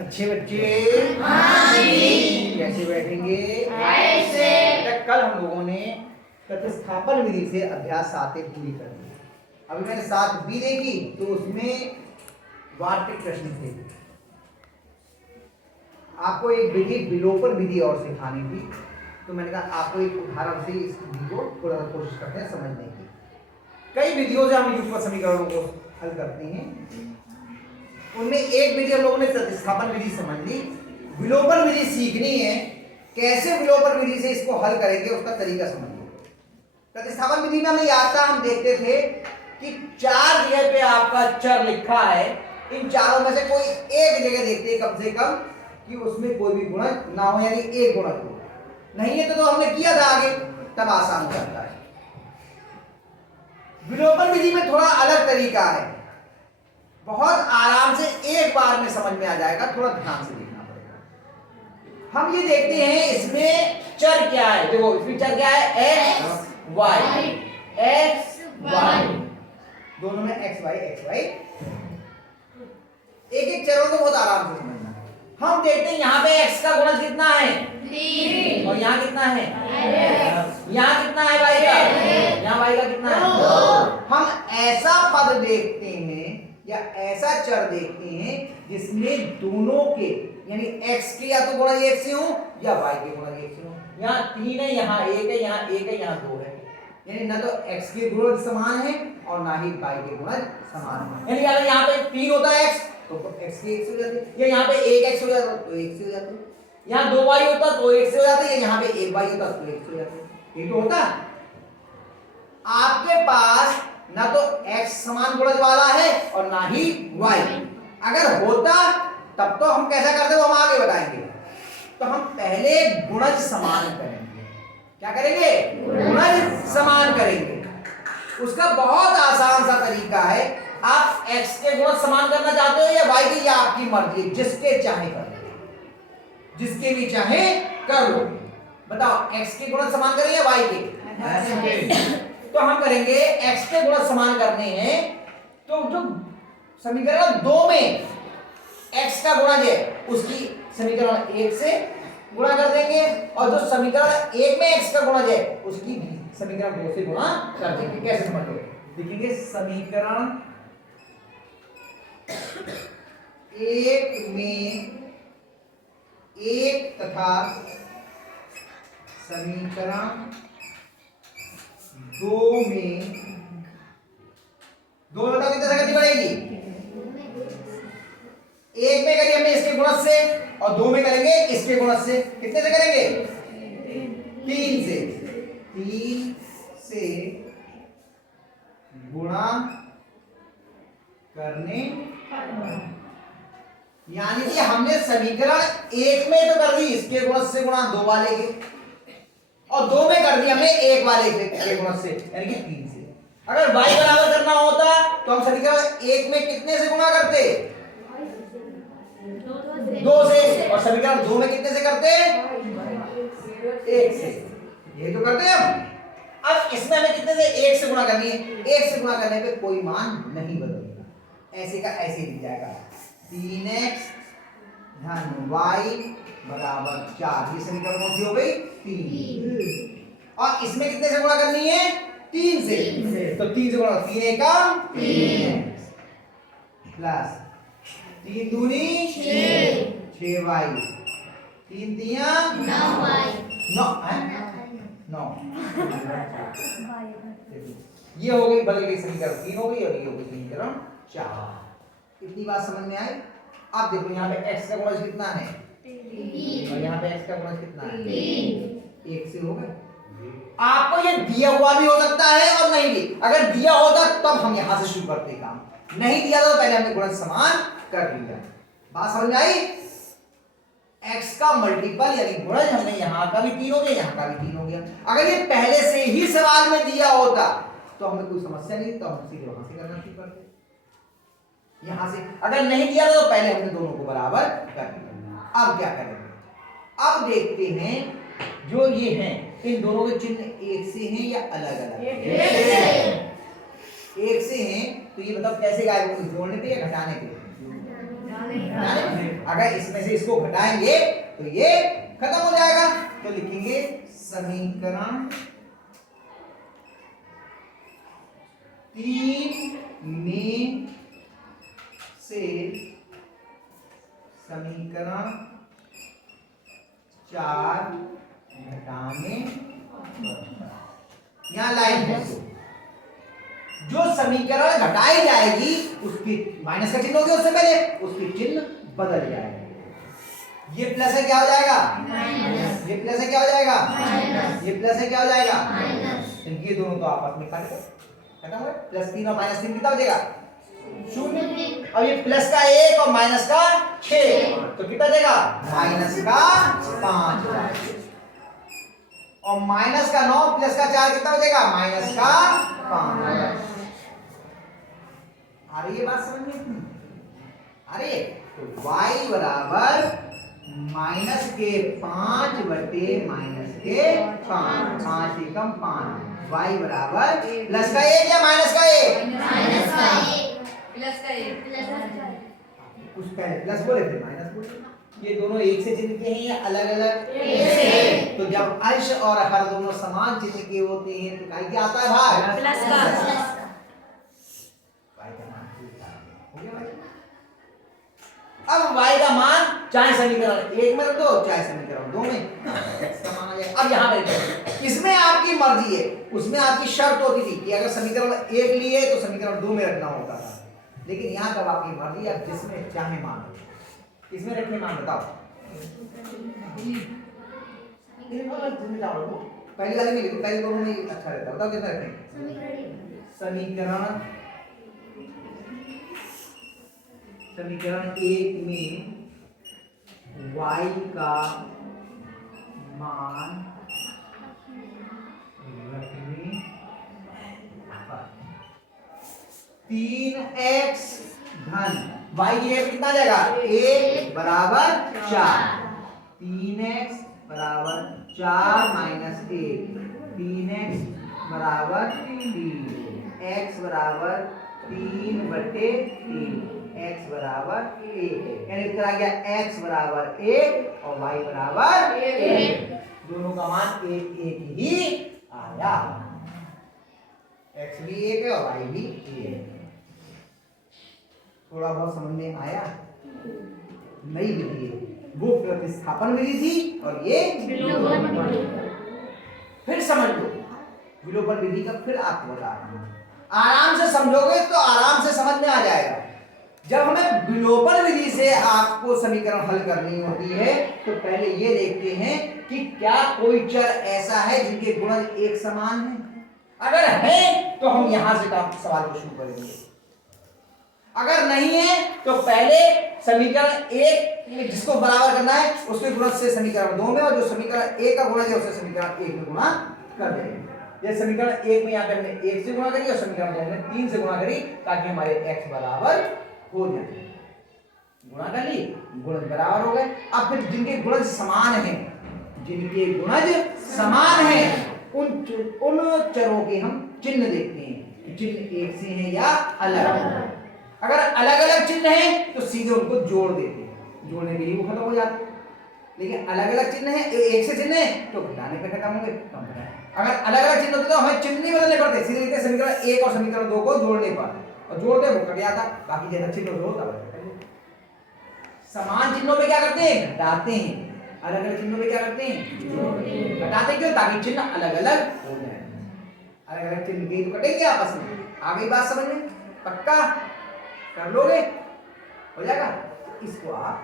अच्छे बच्चे कैसे बैठेंगे ऐसे। कल हम लोगों ने प्रतिस्थापन विधि से अभ्यास 7 पूरी कर दी। अभी मैंने 7 बी देखी तो उसमें वार्तिक प्रश्न थे। आपको एक विधि विलोपन विधि और सिखानी थी, तो मैंने कहा आपको एक उदाहरण से इस विधि को थोड़ा सा कोशिश करते हैं समझने की। कई विधियों से हम युग्म समीकरणों को हल करते हैं, उनमें एक विधि हम लोगों ने प्रतिस्थापन विधि समझ ली। विलोपन विधि सीखनी है, कैसे विलोपन विधि से इसको हल करेंगे उसका तरीका समझिए। प्रतिस्थापन विधि में हमें याद था, हम देखते थे कि 4 जगह पे आपका चर लिखा है, इन चारों में से कोई एक जगह देखते हैं कम से कम कि उसमें कोई भी गुणक ना हो, यानी एक गुणक हो। नहीं है तो हमने किया था आगे, तब आसान हो जाता है। विलोपन विधि में थोड़ा अलग तरीका है, बहुत आराम से एक बार में समझ में आ जाएगा, थोड़ा ध्यान से देखना पड़ेगा। हम ये देखते हैं इसमें चर क्या है, देखो इसमें चर क्या है, x y दोनों में x y एक एक चरों को बहुत आराम से समझना है। हम देखते हैं यहाँ पे x का गुणज कितना है 3 और यहाँ कितना है यहाँ कितना है y का, यहाँ y का कितना है 2। हम ऐसा पद देखते हैं या ऐसा चर देखते हैं जिसमें दोनों के यानी x के या तो गुणज 1 से हो या y के गुणज 1 से हो। यहाँ 3 है, यहाँ 1 है, यहाँ 1 है, यहाँ 2 है, यानी ना तो x के गुणज समान है और ना ही y के गुणज समान है। यानी अगर यहाँ पे 3 होता है x तो x की 1 से हो जाती है, या यहाँ पे 1x हो जाता तो 1 से हो जाती है, यहाँ 2y होता तो 1 से हो जाती है, यहाँ पे 1y होता तो 1 से हो जाती है। ये तो होता आपके पास ना तो x समान गुणज वाला है और ना ही y। अगर होता तब तो हम कैसा करते वो हम आगे बताएंगे। तो हम पहले गुणज समान करेंगे। क्या करेंगे? गुणज समान करेंगे। उसका बहुत आसान सा तरीका है, आप x के गुणज समान करना चाहते हो या y के, या आपकी मर्जी, जिसके चाहे कर लो, जिसके भी चाहे कर लो। बताओ x के गुणज समान करें या y के? तो हम करेंगे x के गुणज समान करने हैं, तो जो समीकरण 2 में x का गुणज है उसकी समीकरण 1 से गुणा कर देंगे, और जो समीकरण 1 में x का गुणज है उसकी समीकरण 2 से गुणा कर देंगे। कैसे समझोगे? लिखेंगे समीकरण 1 में 1 तथा समीकरण 2 में 2 बताओ कितने से गति बढ़ेगी? 1 में करिए हमने इसके गुणज से और 2 में करेंगे इसके गुणज से। कितने से करेंगे? 3 से। 3 से गुणा करने, यानी कि हमने समीकरण 1 में तो कर दी इसके गुणज से गुणा 2 वाले के, और 2 में कर दी हमने 1 वाले के गुणज से, यानी कि 3 से। अगर y बराबर करना होता तो हम समीकरण 1 में कितने से गुणा करते? 2 से, और समीकरण 2 में कितने से करते? 1 से। ये तो करते हम। अब इसमें हमें कितने से? 1 से गुणा करनी है। 1 से गुणा करने पे कोई मान नहीं बदलेगा, ऐसे का ऐसे लिख जाएगा 3x धन y बराबर 4। ये समीकरण कौन सी हो गई? 3। और इसमें कितने से गुणा करनी है? 3 से। तो 3 से गुणा, 3 एकम 3x प्लस 3 दूनी 6y, 3 तिया 9। ये हो गई, बदल गई समीकरण 3 हो गई, और ये हो गई समीकरण 4। इतनी बात समझ में आई? अब देखो यहाँ पे x का गुणज कितना है 3 और यहाँ पे x का गुणज कितना है 3। 1 से हो गए। आपको ये दिया हुआ भी हो सकता है और नहीं भी। अगर दिया होता तब हम यहाँ से शुरू करते काम, नहीं दिया तो पहले हमने गुणज समान कर लिया। बात समझ में आई? x का मल्टीपल यानी गुणज हमने यहाँ का भी 3 हो गया, यहाँ का भी 3 हो गया। अगर ये पहले से ही सवाल में दिया होता तो हमें कोई समस्या नहीं, तो हम सीधे वहां से करना शुरू करते। यहां से अगर नहीं दिया तो पहले हमने दोनों को बराबर कर दिया। अब क्या करेंगे? अब देखते हैं जो ये हैं इन दोनों के चिन्ह एक से हैं या अलग अलग? एक से हैं। तो ये मतलब कैसे गायब होंगे? जोड़ने पे या घटाने पे? अगर इसमें से इसको घटाएंगे तो ये खत्म हो जाएगा। तो लिखेंगे समीकरण 3 में से समीकरण 4 घटाने, यहां लाइन है, जो समीकरण घटाई जाएगी उसकी माइनस का चिन्ह हो गया, उससे पहले उसकी चिन्ह बदल जाएगा। ये प्लस है क्या हो जाएगा माइनस, ये प्लस है क्या हो जाएगा माइनस, ये प्लस है क्या हो जाएगा माइनस। तो ये दोनों तो आपस में काट गए, खत्म हो गए। +3 और -3 कितना हो जाएगा 0। अब ये प्लस का 1 और माइनस का 6, तो कितना जाएगा माइनस का 5 और माइनस का 9 प्लस का 4 कितना हो जाएगा माइनस का 5। आ रही है बात समझ में? आ रही है? तो y बराबर -5 बटे -5, 5 एकम 5, y बराबर प्लस का 1 या माइनस का 1? माइनस का 1, प्लस का 1, कुछ पहले प्लस बोले फिर माइनस बोले। ये दोनों एक से चिन्ह के हैं या अलग अलग? एक से। तो जब अंश और हर दोनों समान चिन्ह के होते हैं तो क्या आता है भाई? प्लस का। y का मान हो गया भाई। अब y का मान चाहे समीकरण 1 में रख दो चाहे समीकरण 2 में, x का मान आ जाएगा। अब यहाँ पर इसमें आपकी मर्जी है, उसमें आपकी शर्त होती थी कि अगर समीकरण 1 लिए तो समीकरण 2 में रखना होता था, लेकिन यहाँ तब आपकी मर्जी, आप जिसमें चाहे मान लो। किसमें रखने मान बताओ? पहली वाले में लिखो, पहले दोनों में अच्छा रहता है। बताओ किसमें रखें? समीकरण 1 में y का मान रखने पर 3x धन y की जगह कितना जाएगा 1 बराबर 4, 3x बराबर 4 माइनस 1, 3x बराबर 3, x बराबर 3 बटे 3, x बराबर 1, यानी उत्तर आ गया x बराबर 1 और y बराबर 1। दोनों का मान 1 ही आया, x भी 1 है और y भी 1 है। थोड़ा बहुत समझ में आया? नई विधि है, वो प्रतिस्थापन विधि थी और ये विलोपन। फिर समझ लो विलोपन विधि का, फिर आपको बता रहा हूं, आराम से समझोगे तो आराम से समझ में आ जाएगा। जब हमें विलोपन विधि से आपको समीकरण हल करनी होती है तो पहले ये देखते हैं कि क्या कोई चर ऐसा है जिनके गुणज एक समान है। अगर है तो हम यहां से सवाल को शुरू करेंगे, अगर नहीं है तो पहले समीकरण 1 जिसको बराबर करना है उसके गुणज से समीकरण 2 में, और जो समीकरण 1 का गुणज है उसे समीकरण 1 में गुणा कर देंगे। ये समीकरण 1 में यहाँ पे हमने 1 से गुणा करी और समीकरण 2 में 3 से गुणा करी, ताकि हमारे x बराबर हो जाए। गुणा कर ली, गुणज बराबर हो गए। अब फिर जिनके गुणज समान हैं, जिनके गुणज समान हैं उन चरों के हम चिन्ह देखते हैं कि चिन्ह एक से हैं या अलग। अगर अलग अलग चिन्ह हैं तो सीधे उनको जोड़ देते हैं, जोड़ने पे ही वो खत्म हो जाते हैं। लेकिन अलग अलग चिन्ह है, एक से चिन्ह है तो घटाने पे खत्म होंगे, कम घटाए। अगर अलग अलग चिन्ह होते तो हमें चिन्ह नहीं बदलने पड़ते, सीधे लिखते समीकरण 1 और समीकरण 2 को जोड़ने पर, और जोड़ते वो कट जाता, बाकी जैसा चिन्ह होता है। समान चिन्हों पे क्या करते हैं घटाते हैं, अलग अलग चिन्हों पे क्या करते हैं घटाते। क्यों? ताकि चिन्ह अलग अलग हो जाए। अलग अलग चिन्ह के तो कटेंगे आपस में। आ गई बात समझ में? पक्का कर लोगे? हो जाएगा। इसको आप